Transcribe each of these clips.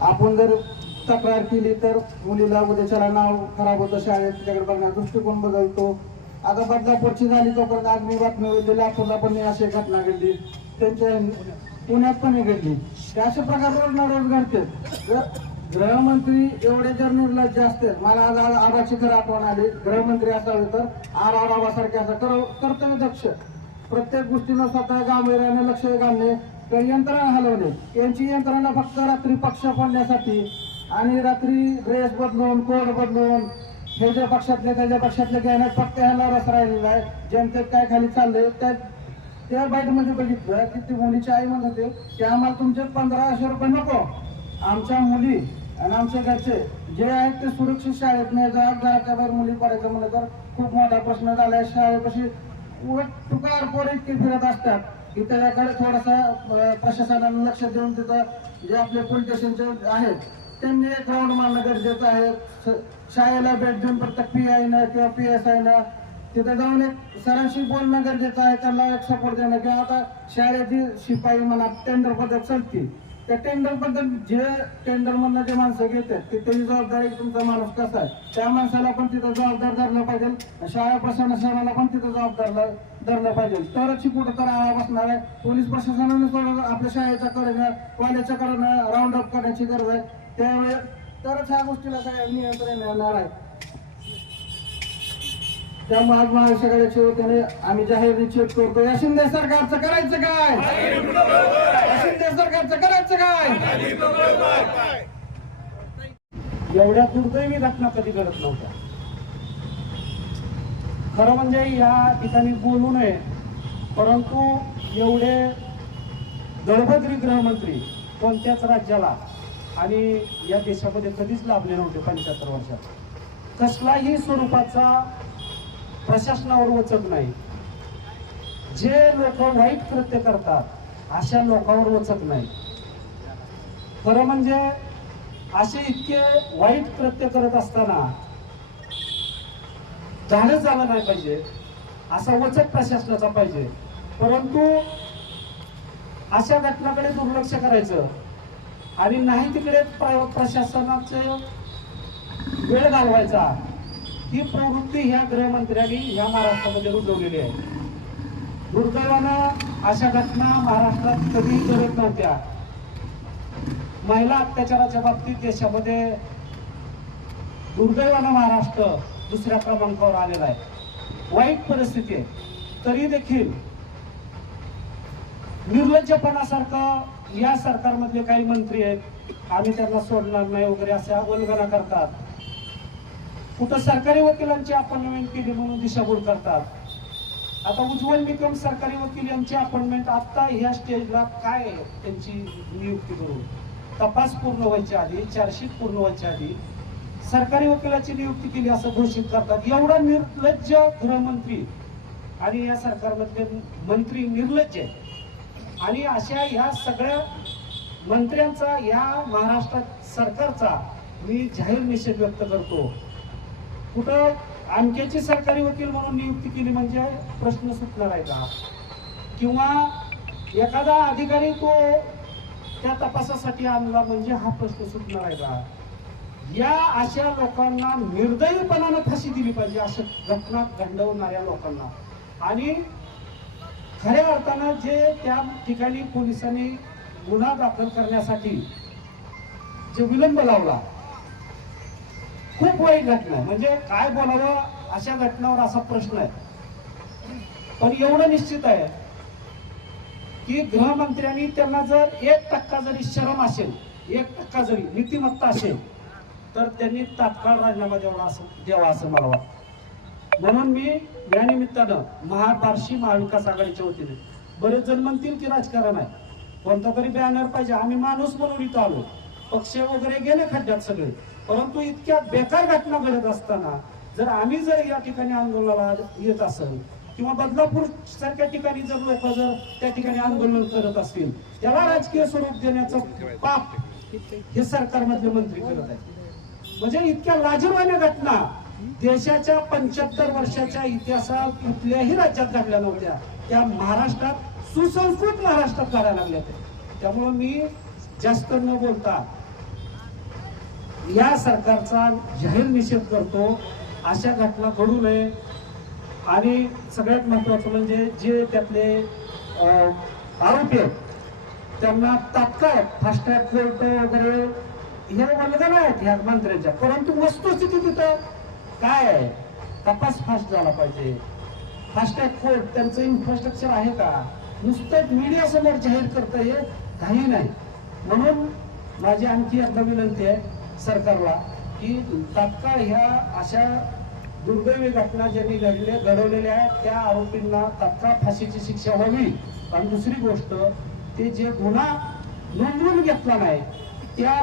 आपण जर तक्रार केली तर मुलीला उद्याच्याला नाव खराब होतं शाळेत तिच्याकडे बघण्याचा दृष्टिकोन बदलतो. आता बदलापूरची झाली तोपर्यंत आज मी बातमी होती लातूरला पण अशी घटना घडली. त्यांच्या पुण्यात पण घडली. ते अशा प्रकारे रोज घडतात गृहमंत्री एवढे जर निर्लज्ज असतात मला आज आज आबाची खरं आठवण आली. गृहमंत्री असावे तर आर आर आबासारखे असं कर्तव्य दक्ष प्रत्येक गोष्टीनं स्वतः गांभीर्याने लक्ष घालणे तर यंत्रणा हलवणे. यांची यंत्रणा फक्त रात्री पक्ष पडण्यासाठी आणि रात्री ड्रेस बदलून कोड बदलून ह्याच्या पक्षातले त्याच्या पक्षातले घेण्यात फक्त ह्याला रस राहिलेला आहे. जनतेत काय खाली चाललंय त्या त्या म्हणजे बघितलं की ती मुलीची आई म्हणत होते की आम्हाला तुमचे पंधराशे रुपये नको. आमच्या मुली आणि आमच्या घरचे जे आहेत ते सुरक्षित शाळेत नाही जर घराच्या बाहेर मुली पडायचं म्हणलं तर खूप मोठा प्रश्न झाला आहे शाळेपाशी उलट तुकार पोर इतके फिरत असतात. इतरांकडे त्याच्याकडे थोडासा प्रशासनाने लक्ष देऊन तिथं जे आपले पोलीस स्टेशनचे आहेत त्यांनी एक राऊंड मारणं गरजेचं आहे. शाळेला भेट देऊन प्रत्येक पी आयनं किंवा पी एस आयनं तिथे जाऊन एक सरांशी बोलणं गरजेचं आहे. त्यांना एक सपोर्ट देणं. किंवा आता शाळेची शिपाई म्हणा टेंडर पद्धत त्या टेंडरबद्दल जे टेंडर मधनं जे माणसं घेतात ते त्याची जबाबदारी तुमचा माणूस कसा आहे? त्या माणसाला पण तिथं जबाबदार धरलं पाहिजे. शाळा प्रशासनाला पण तिथं जबाबदार धरलं पाहिजे. तरच ही कुठं तर आळा बसणार आहे. पोलीस प्रशासनाने आपल्या शाळेच्या कडेनं कॉलेजच्या कडेनं राऊंड अप करण्याची गरज आहे. त्यामुळे तरच ह्या गोष्टीला काय नियंत्रण येणार आहे. त्यामुळे आज महाराष्ट्राच्या वतीने आम्ही जाहीर निश्चित करतो या शिंदे सरकारचं करायचं काय? या शिंदे सरकारचं करायचं काय? एवढ्या दुर्दैवी घटना कधी घडत नव्हत्या खरं म्हणजे या ठिकाणी बोलू नये परंतु एवढे दळभद्री गृहमंत्री कोणत्याच राज्याला आणि या देशामध्ये कधीच लाभले नव्हते पंच्याहत्तर वर्षात. कसलाही स्वरूपाचा प्रशासनावर वचक नाही. जे लोक वाईट कृत्य करतात अशा लोकांवर वचक नाही. खरं म्हणजे असे इतके वाईट कृत्य करत असताना झालं झालं नाही पाहिजे असा वचक प्रशासनाचा पाहिजे. परंतु अशा घटनाकडे दुर्लक्ष करायचं आणि नाही तिकडे प्रशासनाचं प्रशासनाचे वेळ घालवायचा ही प्रवृत्ती ह्या गृहमंत्र्यांनी ह्या महाराष्ट्रामध्ये रुजवलेली आहे. दुर्दैवानं अशा घटना महाराष्ट्रात कधी घडत नव्हत्या. महिला अत्याचाराच्या बाबतीत देशामध्ये दुर्दैवानं महाराष्ट्र दुसऱ्या क्रमांकावर आलेला आहे. वाईट परिस्थिती आहे. तरी देखील निर्लज्जपणासारखं या सरकारमधले काही मंत्री आहेत. आम्ही त्यांना सोडणार नाही वगैरे अशा वल्गना करतात. कुठं सरकारी वकिलांची अपॉइंटमेंट केली म्हणून दिशाभूल करतात? आता उज्ज्वल निकम सरकारी वकील यांची अपॉइंटमेंट आता ह्या स्टेजला काय त्यांची नियुक्ती करून? तपास पूर्ण व्हायच्या आधी चार्जशीट पूर्ण व्हायच्या आधी सरकारी वकिलाची नियुक्ती केली असं घोषित करतात. एवढा निर्लज्ज गृहमंत्री आणि या सरकारमधले मंत्री निर्लज्ज आहेत. आणि अशा ह्या सगळ्या मंत्र्यांचा या महाराष्ट्रात सरकारचा मी जाहीर निषेध व्यक्त करतो. कुठं अमक्याची सरकारी वकील म्हणून नियुक्ती केली म्हणजे प्रश्न सुटणार आहे का? किंवा एखादा अधिकारी तो त्या तपासासाठी आणला म्हणजे हा प्रश्न सुटणार आहे का? या अशा लोकांना निर्दयीपणानं फाशी दिली पाहिजे अशा घटना घडवणाऱ्या लोकांना. आणि खऱ्या अर्थानं जे त्या ठिकाणी पोलिसांनी गुन्हा दाखल करण्यासाठी जे विलंब लावला खूप वाईट घटना आहे. म्हणजे काय बोलावं अशा घटनावर असा प्रश्न आहे. पण एवढं निश्चित आहे की गृहमंत्र्यांनी त्यांना जर एक टक्का जरी शरम असेल एक टक्का जरी नीतिमत्ता असेल तर त्यांनी तात्काळ राजीनामा द्यावा असं द्यावा असं मला वाटतं. म्हणून मी या निमित्तानं महापारशी महाविकास आघाडीच्या वतीने बरेच जण म्हणतील की राजकारण आहे. कोणता तरी बॅनर पाहिजे. आम्ही माणूस म्हणून इथं आलो. पक्ष वगैरे गेले खड्ड्यात सगळे. परंतु इतक्या बेकार घटना घडत असताना जर आम्ही जर या ठिकाणी आंदोलनाला येत असेल किंवा बदलापूर सारख्या ठिकाणी जर लोक जर त्या ठिकाणी आंदोलन करत असतील त्याला राजकीय स्वरूप देण्याचं पाप हे सरकारमधले मंत्री करत आहेत. म्हणजे इतक्या लाजीरवाण्या घटना. देशाच्या पंच्याहत्तर वर्षाच्या इतिहासात कुठल्याही राज्यात घडल्या नव्हत्या. त्या महाराष्ट्रात सुसंस्कृत महाराष्ट्रात घडायला लागल्या त्यामुळं मी जास्त न बोलता या सरकारचा जाहीर निषेध करतो अशा घटना घडू नये. आणि सगळ्यात महत्वाचं म्हणजे जे त्यातले आरोपी आहेत त्यांना तात्काळ फास्टॅग कोर्ट वगैरे ह्या बंधन आहेत ह्या मंत्र्यांच्या. परंतु वस्तुस्थिती तिथं काय आहे? तपास फास्ट झाला पाहिजे. फास्टॅग कोर्ट त्यांचं इन्फ्रास्ट्रक्चर आहे का? नुसतं मीडिया समोर जाहीर करता हे काही नाही. म्हणून माझी आणखी एकदा विनंती आहे सरकारला की तात्काळ ह्या अशा दुर्दैवी घटना ज्यांनी घडले घडवलेल्या आहेत त्या आरोपींना तात्काळ फाशीची शिक्षा व्हावी. आणि दुसरी गोष्ट ते जे गुन्हा नोंदवून घेतला नाही त्या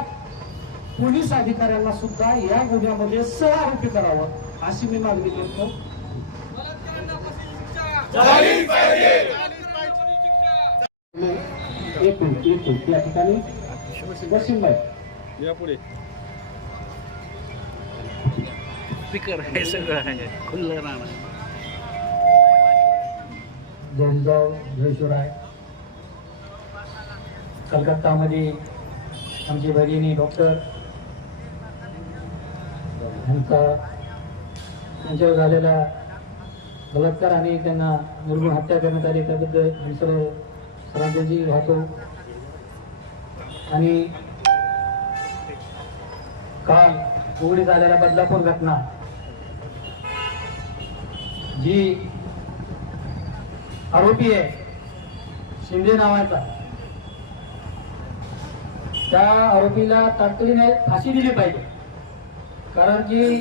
पोलीस अधिकाऱ्यांना सुद्धा या गुन्ह्यामध्ये सह आरोपी करावं अशी मी मागणी करतो. एक मिनिट एक मिनिट या ठिकाणी. स्पीकर हे सगळं आहे. खुल्लं राहणार. जोमजाव कलकत्तामध्ये आमची भगिनी डॉक्टर यांचा त्यांच्यावर झालेला बलात्कार आणि त्यांना निर्गुण हत्या करण्यात आली. त्याबद्दल आम्ही सर्व श्रद्धांजली वाहतो. आणि काल उघडी आलेल्या बदलापूर घटना जी आरोपी आहे शिंदे नावाचा. त्या आरोपीला तातडीने फाशी दिली पाहिजे. कारण की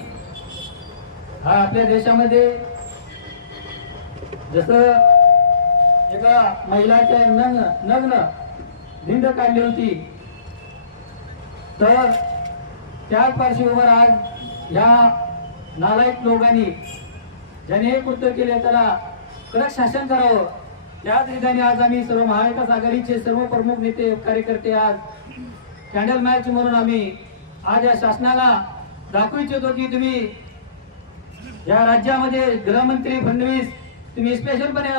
हा आपल्या देशामध्ये जसं एका महिलाच्या नग्न नग्न धिंड काढली होती तर त्याच पार्श्वभूमीवर आज या नालायक लोकांनी ज्याने हे कृत्य केले त्याला कडक शासन करावं. त्याच रीतीने आज आम्ही सर्व महाविकास आघाडीचे सर्व प्रमुख नेते कार्यकर्ते आज कॅन्डल मॅच म्हणून आम्ही आज या शासनाला दाखवू इच्छितो की तुम्ही या राज्यामध्ये गृहमंत्री फडणवीस तुम्ही स्पेशलपणे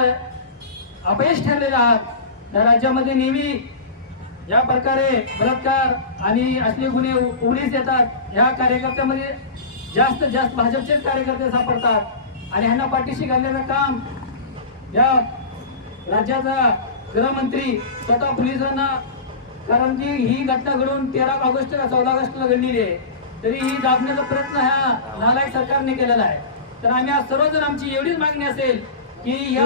अपयश ठरलेले आहात. या राज्यामध्ये नेहमी या प्रकारे बलात्कार आणि असले गुन्हे उघडीस येतात. या कार्यकर्त्यामध्ये जास्त जास्त भाजपचेच कार्यकर्ते सापडतात. आणि ह्यांना पाठीशी घालण्याचं काम या राज्याचा गृहमंत्री स्वतः पोलिसांना कारण की ही घटना घडून तेरा ऑगस्ट चौदा ऑगस्टला घडलेली आहे. तरी ही दाबण्याचा प्रयत्न ह्या नालायक सरकारने केलेला आहे. तर आम्ही आज सर्वजण आमची एवढीच मागणी असेल की या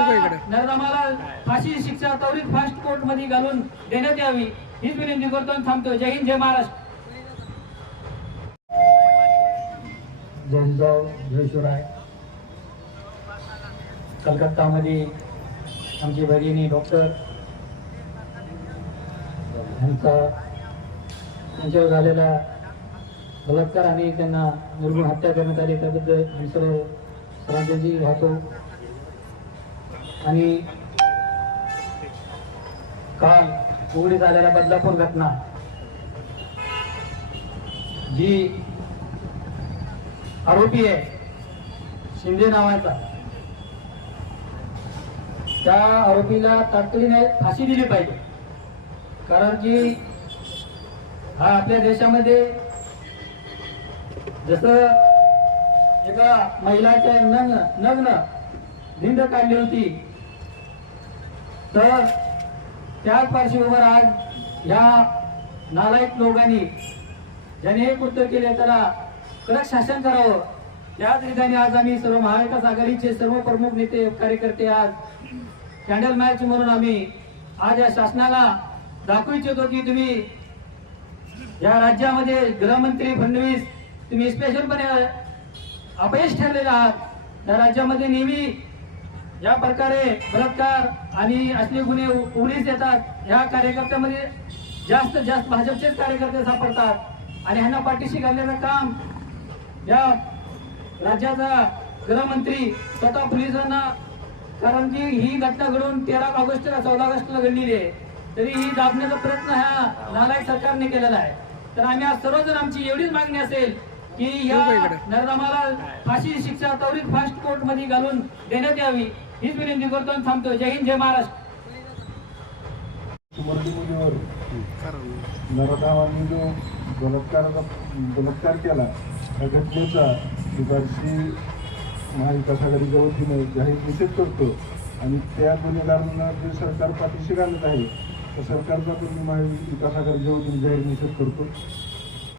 नरदमाला फाशी शिक्षा त्वरित फास्ट कोर्टमध्ये घालून देण्यात यावी हीच विनंती करतो आणि थांबतो. जय हिंद जय महाराष्ट्र. जोमजाव जयशिवराय कलकत्तामध्ये आमची भगिनी डॉक्टर यांचा त्यांच्यावर झालेला बलात्कार आणि त्यांना निर्गुण हत्या करण्यात आली त्याबद्दल आम्ही सर्व श्रद्धांजली वाहतो. आणि काल उघडी झालेल्या बदलापूर घटना जी आरोपी आहे शिंदे नावाचा त्या आरोपीला तातडीने फाशी दिली पाहिजे. कारण की हा आपल्या देशामध्ये जसं एका महिलाच्या नग्न नग्न भिंड काढली होती तर त्याच पार्श्वभूमीवर आज ह्या नालायक लोकांनी ज्याने हे कृत्य केले त्याला कडक शासन करावं. त्याच रीतीने आज आम्ही सर्व महाविकास आघाडीचे सर्व प्रमुख नेते कार्यकर्ते आज कॅन्डल मॅच म्हणून आम्ही आज या शासनाला दाखवू इच्छितो की तुम्ही या राज्यामध्ये गृहमंत्री फडणवीस तुम्ही स्पेशलपणे अपयश ठरलेले आहात. या राज्यामध्ये नेहमी या प्रकारे बलात्कार आणि असले गुन्हे उघडीस येतात. ह्या कार्यकर्त्यामध्ये जास्त जास्त भाजपचेच कार्यकर्ते सापडतात. आणि ह्यांना पाठीशी घालण्याचं काम या राज्याचा गृहमंत्री स्वतः पोलिसांना कारण की ही घटना घडून तेरा ऑगस्ट चौदा ऑगस्टला घडलेली आहे. तरी ही दाबण्याचा प्रयत्न ह्या नालायक सरकारने केलेला आहे. तर आम्ही आज सर्वजण आमची एवढीच मागणी असेल की या नरदमाला फाशी शिक्षा त्वरित फास्ट कोर्टमध्ये घालून देण्यात यावी. हीच विनंती करतो आणि थांबतो. जय हिंद जय महाराष्ट्र. नरोदावांनी जो बलात्काराचा बलात्कार केला त्या घटनेचा महाविकास आघाडीच्या वतीनं जाहीर निषेध करतो आणि त्या गुन्हेगारांना जे सरकार पाठीशी घालत आहे तर सरकारचा पण महाविकास आघाडीच्या वतीने जाहीर निषेध करतो.